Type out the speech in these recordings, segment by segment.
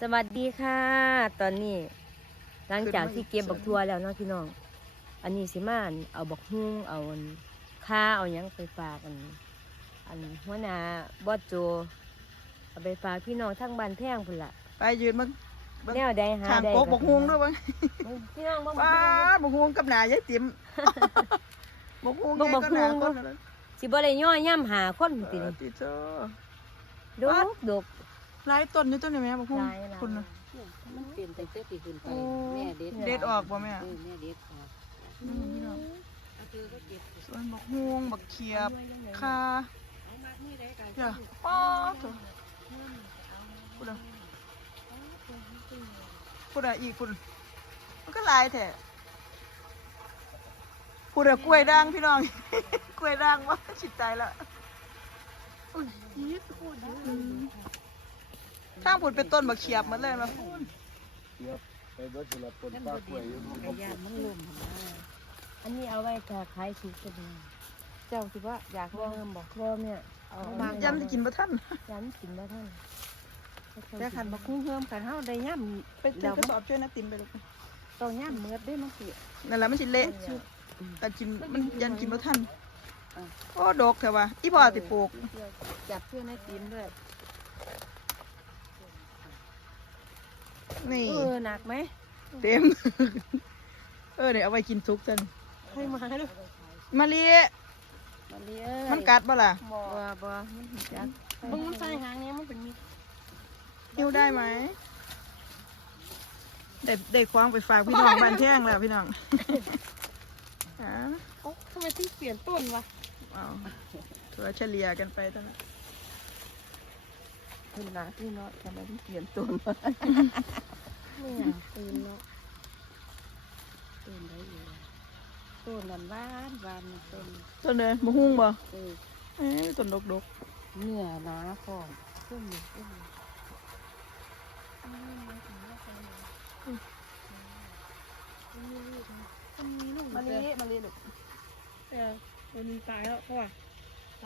สวัสดีค่ะ ตอนนี้ หลังจากที่เก็บบักทัวแล้วเนาะพี่น้อง อันนี้สิมาอั่นเอาบักฮุ้งเอาอันข้าเอาหยังไปฝากอัน อันหัวหน้าบอสโจเอาไปฝากพี่น้องทั้งบ้านแท่งพุ่นละไปยืนมึงเบิ่งแนวใดหาทางใดโป๊กบกฮวงด้วยเบ้างพี่น้องบ่ว้าบ่บกฮวงกับหนายายติ๋มบกฮวงแกก็หนาคนละสิบ่ได้ย่อย่ำหาคนติเออติโตดกดก หลายต้นอยู่ต้นนี้แม่บกฮวงหลายหลาย คุณน่ะ มันเปลี่ยนแต่เสื้อตีขึ้นไปโอ้ แม่เด็ดเด็ดออกบ่แม่เออแม่เด็ดออกอืมพี่น้องเอาเธอก็เก็บส่วนบกฮวงบักเขียบคาเอามานี่ได้กันอย่าป๊อดเถอะพูดอะพูดอะอีกคุณมันก็หลายแท้พูดอะกล้วยด่างพี่น้อง กล้วยด่างว่าชิดใจแล้วอุ้ยยิดอืม ข้างพูดเป็นต้นบักเขียบหมันเลยมาพูดไปเบิดสุรปนปลากล้วยอยู่กระยานมันลุ่มมาอันนี้เอาไว้จะขายสุกก็ดีเจ้าสิว่าอยากลองบอกลองเนี่ยเอาบาง ยันจะกินบ่ท่านยันกินมาท่านแต่ขันบักคุ้งเพิ่มกันเฮาได้ย่ำไปซื้อกระสอบช่วยนะติมไปลูกต้องย่ำเมือดได้มันสินั่นแหละมันสิเละแต่กินมันยันกินบ่ท่านโอ้ดอกเถอะว่ะอีพ่อติปลูกจับเพื่อนให้ตีนด้วย นี่ เออหนักไหมเต็ม เออเดี๋ยวเอาไว้กินซุกจันให้มาเลยมะลิมาเลี้ยมันกัดบ่ล่ะบ่บ่มันหิจักมึงมันใส่หางนี้มันเป็นมีหิวได้ไหมได้ได้ควางไปฝากพี่น้องบ้านแท่งแล้วพี่น้องอ่าโอ้ทำไมที่เปลี่ยนต้นวะเอาถั่วเฉลี่ยกันไปตอนนั้น เป็นนาที่เนาะทำไมที่เปลี่ยนต้นวะไม่อยากตื่นเนาะต้นได้อยู่ต้นนั้นหวานหวานต้นต้นเลยมะฮุ่งบ่เออเอ้ยต้นดกดกเหนื้อหนาพร้อมต้นนี้ต้นนี้มะลิมะลิลูกเออมันมีตายแล้วเขาว่า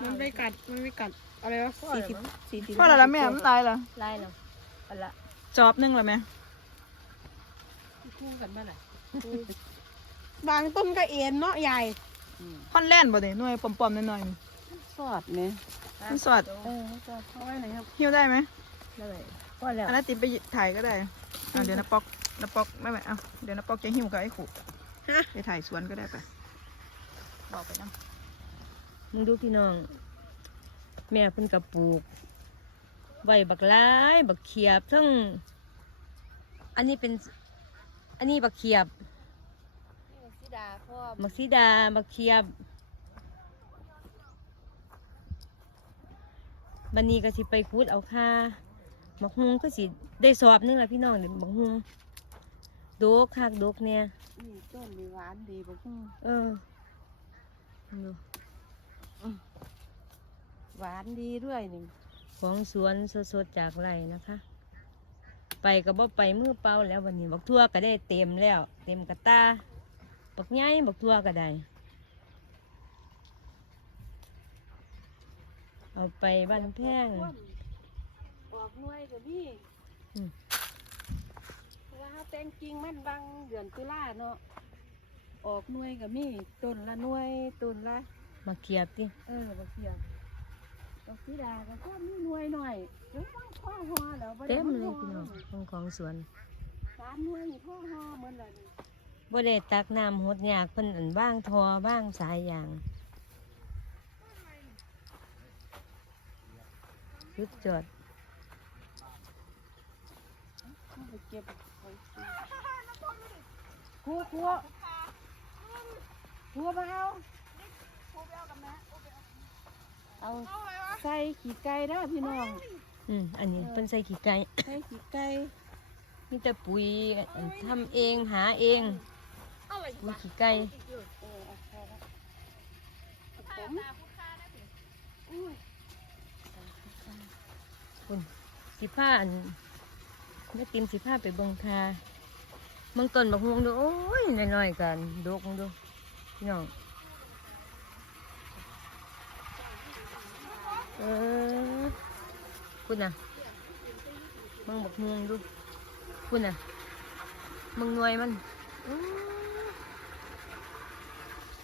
มันไม่กัด มันไม่กัด อะไรวะสี่สิบสี่สิบพ่อละละแม่มันตายละไล่เนาะเอาละจอบหนึงละแม่คู่กันบ้าล่ะบางต้นก็เอ็นเนาะใหญ่ ฮอนแลนด์บ่เนี่ยหน่วยปอมๆหน่อยสอดเนี่ยๆมันสอดเออสอดเข้าไว้ไหนครับหิวได้ไหมเลยพอแล้วอันนั้นติดไปถ่ายก็ได้อ่าเดี๋ยวนะปอกนะปอกไม่ไม่เอาเดี๋ยวนะปอกจะหิวกับไอ้ขู่ไปถ่ายสวนก็ได้ไปบอกไปนะ มึงดูพี่น้อง แม่เพิ่นกระปลูกใบบักหลายบักเขียบทั้งอันนี้เป็นอันนี้บักเขียบสีดาพ่อบักสีดาบักเขียบบันนี้ก็สิไปคูดเอาค่าบักฮุงก็สิได้สอบหนึงละพี่น้องเดี๋ยวบักฮุงโดกคักโดกเนี่ยนี่ต้นมีหวานดีบ่ฮู้เออดู หวานดีด้วยนี่ของสวนสดๆจากไร่นะคะ ไปก็บ่ไปมือเปล่าแล้ววันนี้บักทั่วก็ได้เต็มแล้ว เต็มกระตาบักใหญ่บักทั่วก็ได้เอาไปบ้านแพงออกหน่วยก็มีอืมเพราะว่าเฮาแต่งจริงมันบางเดือนตุลาเนาะออกหน่วยก็มีต้นละหน่วยต้นละ มาเกียบติเออบักเขียบบักสีดาก็พอมีหน่วยหน่อยเดี๋ยวต้องพ่อฮอแล้วบ่ได้เต็มเลยฮอพี่น้องของของสวนสามหน่วยนี่พ่อฮอเหมือนละนี่บ่ได้ตักน้ำหดยากเพิ่นอันบ้างทอบ้างสายยางยุดจอดเอาไปเก็บไว้กินครัวครัวครัวมาเอา เอาใส่ขี้ไก่เด้อพี่น้องอืมอันนี้เพิ่นใส่ขี้ไก่ใส่ขี้ไก่มีแต่ปุ๋ยอันทำเองหาเองปุ๋ยขี้ไก่เออเอาเข้าละผมอุ้ยคุณสิผ้าอันไม่ติมสิผ้าไปเบิ่งคาเบิ่งต้นบักฮวงดูโอ้ยน้อยๆกันดกดูพี่น้อง เออคุณน่ะมึงบอกฮวงดูคุณน่ะมึงหน่วยมันก้อ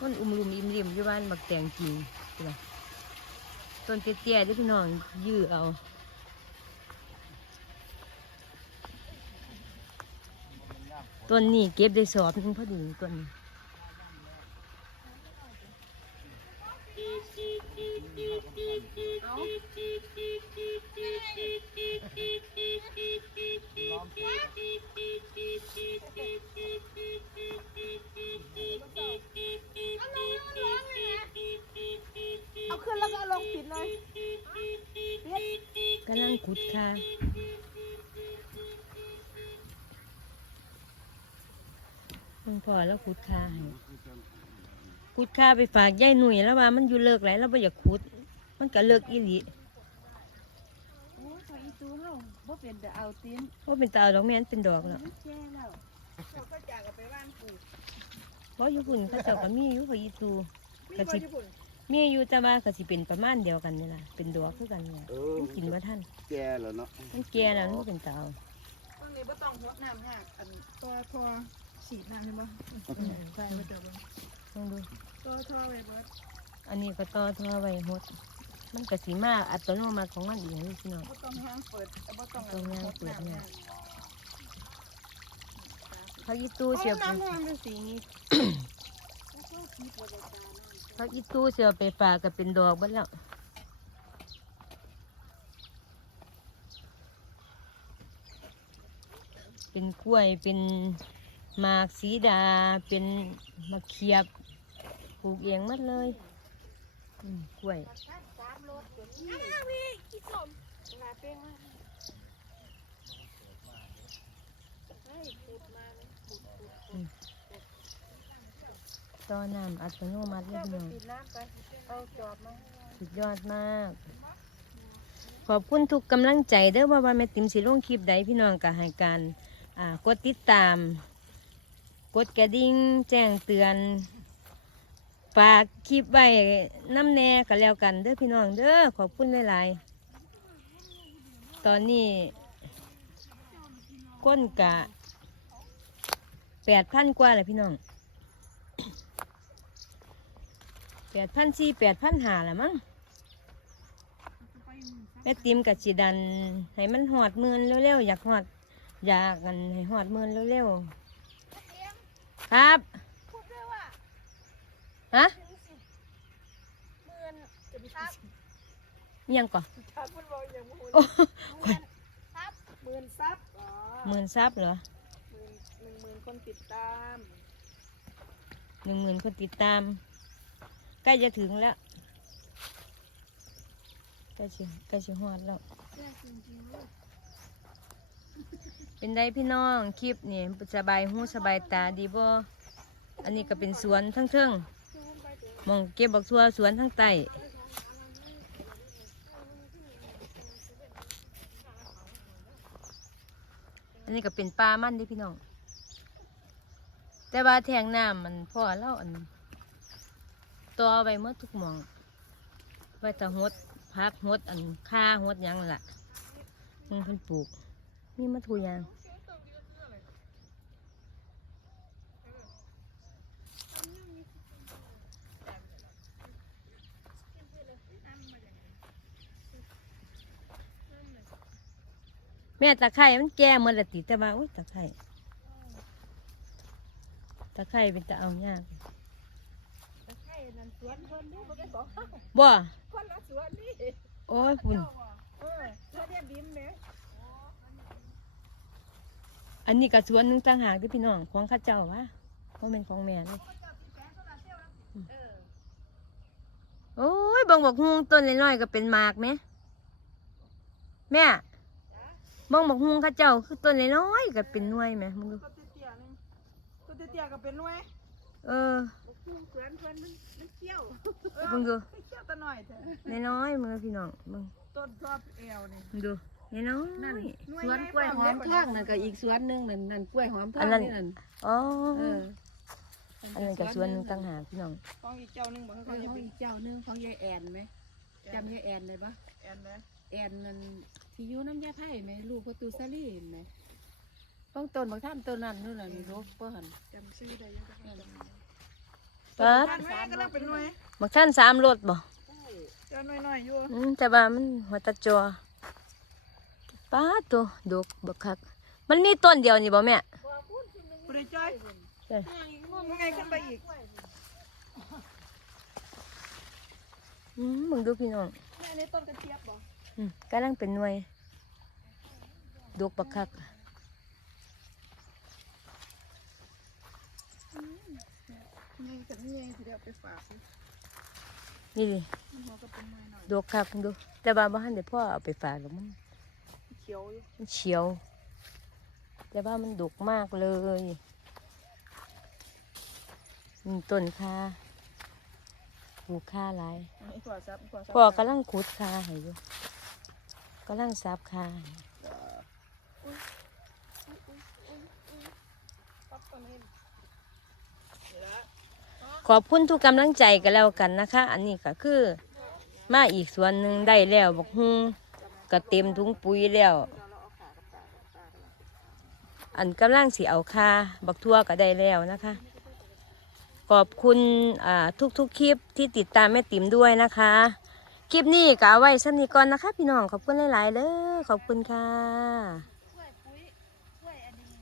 มันอุ้มลุมอิ่มริมอยู่บ้านบักแตงจริงคุณน่ะต้นเตี้ยๆเด้อพี่น้องยื้อเอาต้นนี้เก็บได้สอบนึงพอดีต้นนี้ เอาขึ้นแล้วก็เอาลงปิดเลยกำลังขุดค่ามึงพอแล้วขุดคาให้ขุดค่าไปฝากยายหนุ่ยแล้วว่ามันอยู่เลิกไหลแล้วไม่อยากขุด มันก็เลิกอีหลีโอ้ยพออีตูเฮาบ่เป็นแต่เอาตีนว่าเป็นตาดอกแม่นเป็นดอกแล้วมันแก่แล้วเราก็จากเอาไปบ้านปู่เพราะอยู่หุ่นเขาเจ้าก็มีอยู่เขาอีตู มีกะบ่สิญี่ปุ่นมีอยู่แต่ว่าก็สิเป็นประมาณเดียวกันนี่ล่ะเป็นดอกคือกันเนี่ยเออมันกินว่าท่านแก่แล้วเนาะมันแก่แล้วมันบ่เป็นตาเอาตรงนี้บ่ต้องหัวน้ำยากอันตัวทอฉีดน้ำเห็นบ่อืมใส่ไปเดี๋ยวเบิ่งลองดูตัวทอไปเบิดอันนี้ก็ต่อทั่วไว้หด มันก็สีมาอัตโนมัติของมันเองนี่พี่น้องบ่ต้องห้างเปิดบ่ต้องต้องห้างเปิดเนี่ยยากพักอีตู้เสียบน้ำมันเป็นสีนี้พักอีตู้เสียบไปฝากก็เป็นดอกเบ้ดแล้วเป็นกล้วยเป็นหมากสีดาเป็นมะเขียบปลูกเองหมัดเลยอืม กล้วยต่อน้ำอัตโนมัติเลยพี่น้องปิดน้อาจอบมาสุดยอดมาก ขอบคุณทุกกำลังใจเด้อว่าว่าแม่ติ๋มสิลงคลิปใดพี่น้องก็ให้การกดติดตาม กดกระดิ่งแจ้งเตือน ฝากคลิปไว้น้ำแน่กันแล้วกันเด้อพี่น้องเด้อขอบคุณหลายๆตอนนี้ก้นกะแปดพันกว่าเลยพี่น้องแปดพันสี่แปดพันหาละมั้งแม่ติมกับจีดันให้มันหอดมือนเร็วๆอยากหอดอยากกันให้หอดมือนเร็วๆครับ ฮะอิหยังก่อนถ้าเพิ่นบอกอย่างบ่ฮู้โอ้หมื่นซับอ๋อหมื่นซับเหรอหมื่นหนึ่งหมื่นคนติดตามหนึ่งหมื่นคนติดตาม ใกล้จะถึงแล้วใกล้จะใกล้จะหอดแล้วเป็นได้พี่น้องคลิปนี่สบายหูสบายตาดีบ่อันนี้ก็เป็นสวนทั้งเทิงห มองเก็บบักทัวสวนทั้งใต้อันนี้ก็เป็นปลามันดิพี่น้อง แต่ว่าแทงน้ำมันพ่อแล้วอันตัวไว้เมื่อทุกมองไว้แต่หดพักหดอันค่าหดยังนั่นล่ะมึงเพิ่นปลูกนี่มะทูยาง แม่ตะไคร่มันแก่หมันละติแต่ว่าอุ้ยตะไคร่ตะไคร่เป็นตะเอายากใช่นั่นสวนเพิ่นนี่บ่ได้บอกบ่คนละสวนนี่โอ้ยคุณเออสวนเนี่ยบิมแหมอันนี้ก็สวนหนึงต่างหากเด้อพี่น้องของข้าเจ้าวะเพราะเป็นของแม่เลยโอ้ยเบังบอกฮวงต้นน้อยๆก็เป็นหมากไหมแม่ เบังบอกฮวงข้าเจ้าคือต้นน้อยๆก็เป็นหน่วยไหมมึงดูตัวเตี้ยๆนึงตัวเตี้ยๆก็เป็นหน่วยเออสวนเพิ่นมันมันเกี่ยวมึงดูไม่เกี่ยวแตะหน่อยเถอะน้อยๆมึงดูพี่น้องมึงต้นชอบเอวนี่มึงดูน้อยนั่นๆหน่วยสวนใหญ่กล้วยหอมกว่าทองนั่นก็อีกสวนหนึงนั่นนั่นกล้วยหอมทอัองนนั้นนี่นั่นอ๋อเอออันนั้นก็สวนหนึงต่างหากพี่น้องของอีกเจ้าหนึงบ่เอเขาอจะของเป็นอีกเจ้าหนึงของยายแอนไหมจำยายแอนได้ปะแอนนะแอนนั่น ที่อยู่น้ำยาไผ่ไหมลูกประตูซาลีเห็นไหมต้องต้นบักท่านต้นนั้นนู่นน่ะนี่ลูกเพื่อนจำซื้อได้ยังไงปัดบ้านแม่ก็นั่งเป็นหน่วยบักท่านสามรถบ่เจ้าหน่อยๆอยู่อืมแต่ว่ามันหัวตะจอป้าดตัวดกบักคักมันมีต้นเดียวนี่บ่แม่บริจ้อยใช่ยังไงขึ้นไปอีกอืมมึงดูพี่น้องแม่ในต้นกระเจี๊ยบบ่อืม กำลังเป็นหน่วยดกบักคักนี่กับนี่ที่เดียวไปฝากนี่ดิหัวก็เป็นหน่อยหน่อยดกคักดู แต่ว่าบ่ทันได้พ่อเอาไปฝากหรอมันเขียวมันเฉียว แต่ว่ามันดกมากเลยต้นคาปลูกคาลายอีกขวาซับอีกขวาซับพ่อกำลังขุดคาให้อยู่ กำลังซับคาให้ขอบคุณทุกกำลังใจกันแล้วกันนะคะ อันนี้ก็คือ มาอีกส่วนหนึ่งได้แล้วบอกฮุงก็เต็มถุงปุ๋ยแล้ว อันกำลังสีเอาคาบักทั่วก็ได้แล้วนะคะ ขอบคุณอ่าทุกๆคลิปที่ติดตามแม่ติ๋มด้วยนะคะ คลิปนี้ก็เอาไว้สนิทก่อนนะคะ พี่น้องขอบคุณหลาย ๆเด้อขอบคุณค่ะ